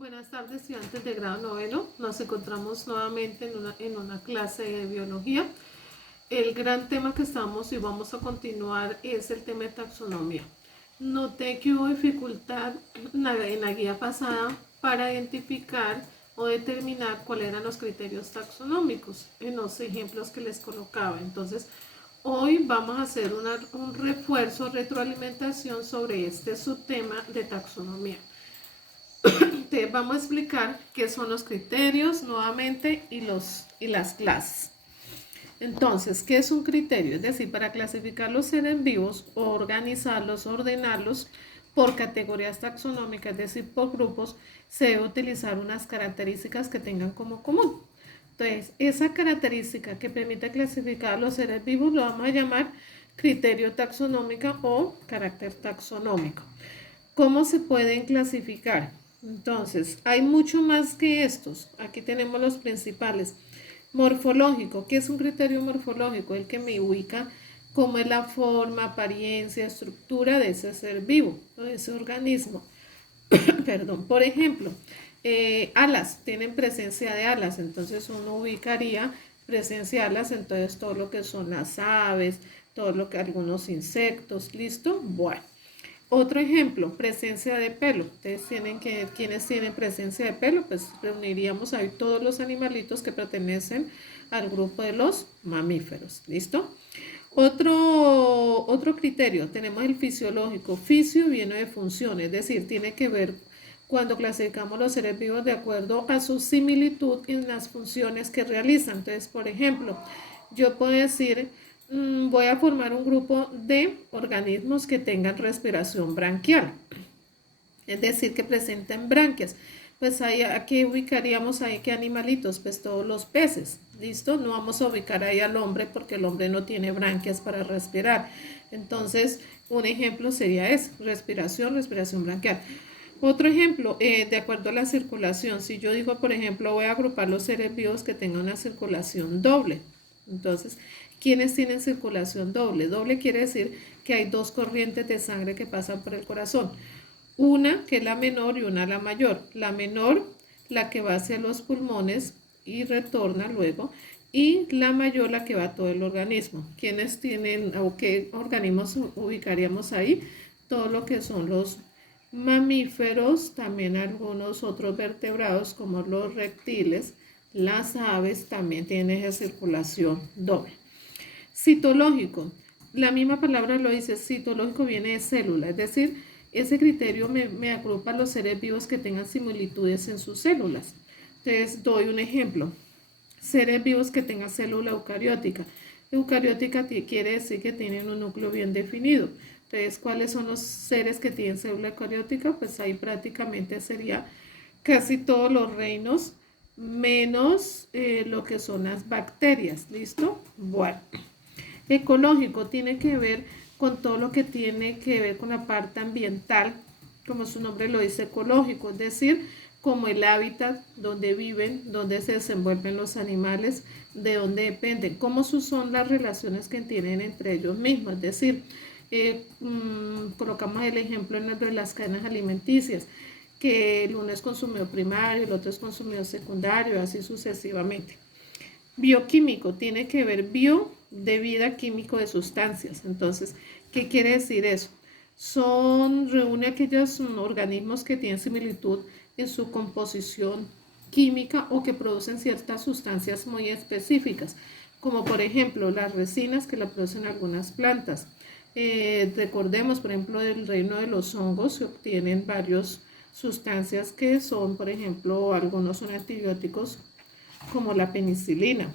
Buenas tardes, estudiantes de grado noveno. Nos encontramos nuevamente en una clase de biología. El gran tema que estamos y vamos a continuar es el tema de taxonomía. Noté que hubo dificultad en la guía pasada para identificar o determinar cuáles eran los criterios taxonómicos en los ejemplos que les colocaba. Entonces, hoy vamos a hacer un refuerzo, retroalimentación sobre este subtema de taxonomía. Te vamos a explicar qué son los criterios nuevamente y las clases. Entonces, ¿qué es un criterio? Es decir, para clasificar los seres vivos, organizarlos, ordenarlos por categorías taxonómicas, es decir, por grupos, se debe utilizar unas características que tengan como común. Entonces, esa característica que permite clasificar a los seres vivos lo vamos a llamar criterio taxonómico o carácter taxonómico. ¿Cómo se pueden clasificar? Entonces, hay mucho más que estos. Aquí tenemos los principales. Morfológico. ¿Qué es un criterio morfológico? El que me ubica cómo es la forma, apariencia, estructura de ese ser vivo, de ese organismo. Perdón. Por ejemplo, alas. Tienen presencia de alas. Entonces, uno ubicaría presencia de alas. Entonces, todo lo que son las aves, todo lo que algunos insectos. ¿Listo? Bueno. Otro ejemplo, presencia de pelo. Ustedes quienes tienen presencia de pelo, pues reuniríamos ahí todos los animalitos que pertenecen al grupo de los mamíferos. ¿Listo? Otro criterio, tenemos el fisiológico. Fisio viene de función, es decir, tiene que ver cuando clasificamos los seres vivos de acuerdo a su similitud en las funciones que realizan. Entonces, por ejemplo, yo puedo decir, voy a formar un grupo de organismos que tengan respiración branquial, es decir, que presenten branquias. Pues ahí, aquí ubicaríamos ahí qué animalitos, pues todos los peces, ¿listo? No vamos a ubicar ahí al hombre porque el hombre no tiene branquias para respirar. Entonces, un ejemplo sería ese, respiración branquial. Otro ejemplo, de acuerdo a la circulación, si yo digo, por ejemplo, voy a agrupar los seres vivos que tengan una circulación doble. Entonces, ¿quiénes tienen circulación doble? Doble quiere decir que hay dos corrientes de sangre que pasan por el corazón. Una que es la menor y una la mayor. La menor, la que va hacia los pulmones y retorna luego, y la mayor, la que va a todo el organismo. ¿Quiénes tienen o qué organismos ubicaríamos ahí? Todo lo que son los mamíferos, también algunos otros vertebrados como los reptiles, las aves también tienen esa circulación doble. Citológico, la misma palabra lo dice, citológico viene de célula, es decir, ese criterio me agrupa los seres vivos que tengan similitudes en sus células. Entonces doy un ejemplo, seres vivos que tengan célula eucariótica. Eucariótica quiere decir que tienen un núcleo bien definido. Entonces, ¿cuáles son los seres que tienen célula eucariótica? Pues ahí prácticamente sería casi todos los reinos, menos lo que son las bacterias. ¿Listo? Bueno. Ecológico tiene que ver con todo lo que tiene que ver con la parte ambiental, como su nombre lo dice, ecológico, es decir, como el hábitat donde viven, donde se desenvuelven los animales, de dónde dependen, cómo son las relaciones que tienen entre ellos mismos, es decir, colocamos el ejemplo en de las cadenas alimenticias, que el uno es consumidor primario, el otro es consumidor secundario, así sucesivamente. Bioquímico tiene que ver bio de vida, químico de sustancias. Entonces, ¿qué quiere decir eso? Reúne aquellos organismos que tienen similitud en su composición química o que producen ciertas sustancias muy específicas, como por ejemplo las resinas que la producen algunas plantas. Recordemos, por ejemplo, del reino de los hongos se obtienen varias sustancias que son, por ejemplo, algunos son antibióticos como la penicilina.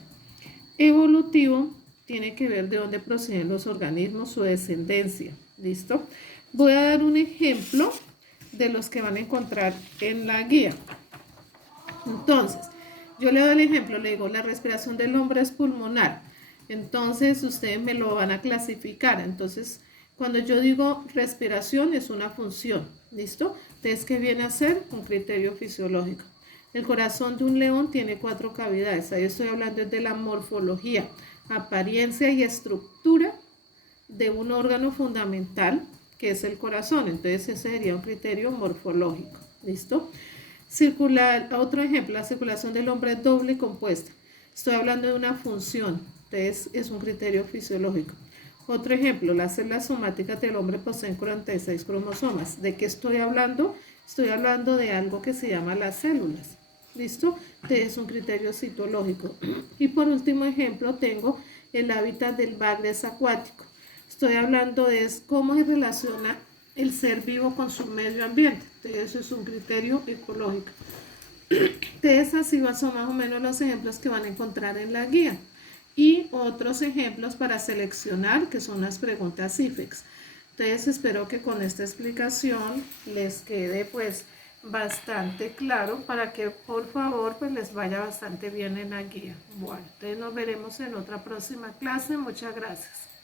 Evolutivo tiene que ver de dónde proceden los organismos, su descendencia. ¿Listo? Voy a dar un ejemplo de los que van a encontrar en la guía. Entonces, yo le doy el ejemplo, le digo, la respiración del hombre es pulmonar. Entonces, ustedes me lo van a clasificar. Entonces, cuando yo digo respiración es una función. ¿Listo? Entonces, ¿qué viene a ser? Un criterio fisiológico. El corazón de un león tiene 4 cavidades. Ahí estoy hablando de la morfología, apariencia y estructura de un órgano fundamental que es el corazón. Entonces ese sería un criterio morfológico. ¿Listo? Circular, otro ejemplo, la circulación del hombre es doble y compuesta. Estoy hablando de una función, entonces es un criterio fisiológico. Otro ejemplo, las células somáticas del hombre poseen 46 cromosomas. ¿De qué estoy hablando? Estoy hablando de algo que se llama las células. ¿Listo? Entonces es un criterio citológico. Y por último ejemplo tengo el hábitat del bagres acuático. Estoy hablando de cómo se relaciona el ser vivo con su medio ambiente. Entonces eso es un criterio ecológico. Entonces así son más o menos los ejemplos que van a encontrar en la guía. Y otros ejemplos para seleccionar, que son las preguntas IFEX. Entonces espero que con esta explicación les quede pues bastante claro para que por favor pues les vaya bastante bien en la guía. Bueno, entonces nos veremos en otra próxima clase. Muchas gracias.